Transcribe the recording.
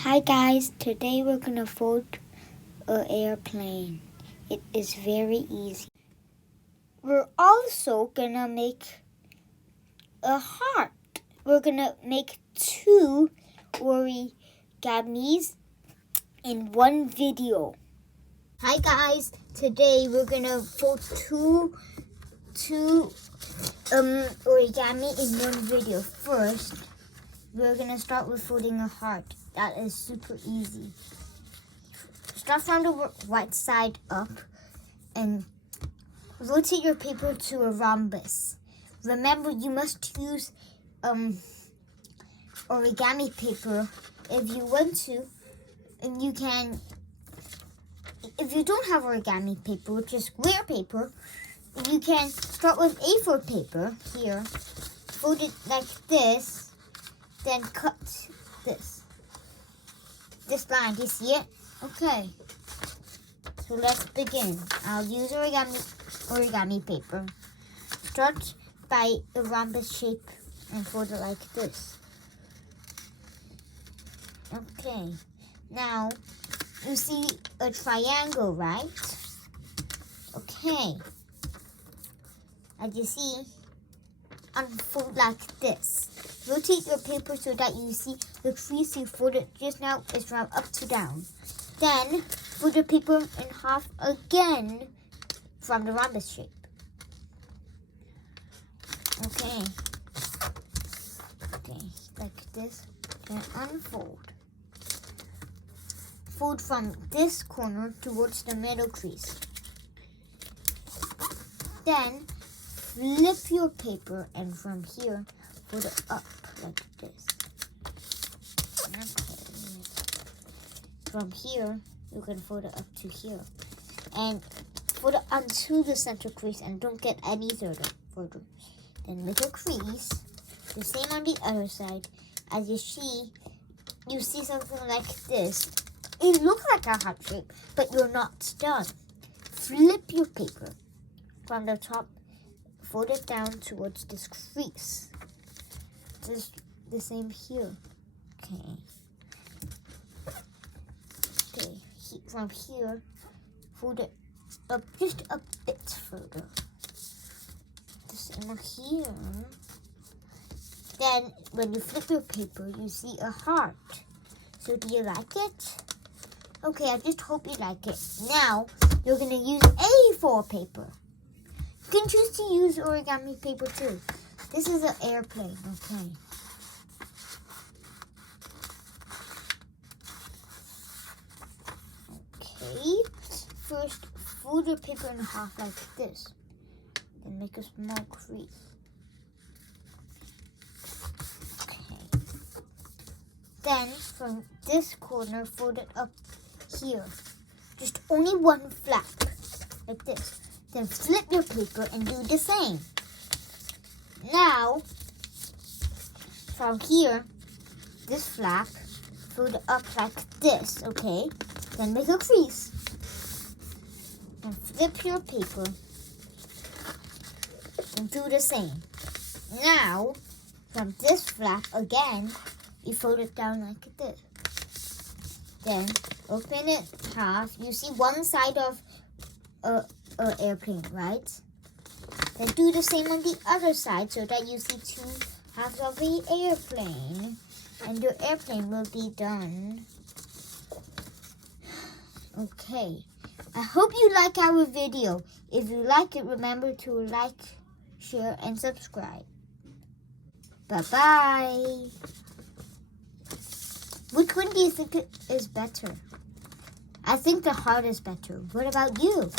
Hi guys, today we're gonna fold an airplane. It is very easy. We're also gonna make a heart. We're gonna make 2 origamis in one video. Hi guys, today we're gonna fold two origami in one video. First, we're gonna start with folding a heart. That is super easy. Start from the right side up and rotate your paper to a rhombus. Remember, you must use origami paper if you want to, and you can. If you don't have origami paper, which is square paper, you can start with A4 paper here, fold it like this, then cut this line. Do you see it? Okay. So let's begin. I'll use origami paper. Start by a rhombus shape and fold it like this. Okay. Now, you see a triangle, right? Okay. As you see, unfold like this. Rotate your paper so that you see the crease you folded just now is from up to down. Then, fold your paper in half again from the rhombus shape. Okay, like this, then unfold. Fold from this corner towards the middle crease. Then, flip your paper and from here, fold it up like this. Okay. From here, you can fold it up to here. And fold it onto the center crease and don't get any further. Then make a crease. The same on the other side. As you see something like this. It looks like a heart shape, but you're not done. Flip your paper from the top, fold it down towards this crease. Just the same here. Okay. From here, fold it up just a bit further. The same here. Then, when you flip your paper, you see a heart. So, do you like it? Okay, I just hope you like it. Now, you're going to use A4 paper. You can choose to use origami paper too. This is an airplane, okay. Okay, first fold your paper in half like this. Then make a small crease. Okay. Then from this corner, fold it up here. Just only one flap, like this. Then flip your paper and do the same. Now, from here, this flap, fold it up like this, okay? Then make a crease. And flip your paper and do the same. Now, from this flap again, you fold it down like this. Then open it half. You see one side of an airplane, right? Then do the same on the other side so that you see 2 halves of the airplane. And your airplane will be done. Okay. I hope you like our video. If you like it, remember to like, share, and subscribe. Bye-bye. Which one do you think is better? I think the heart is better. What about you?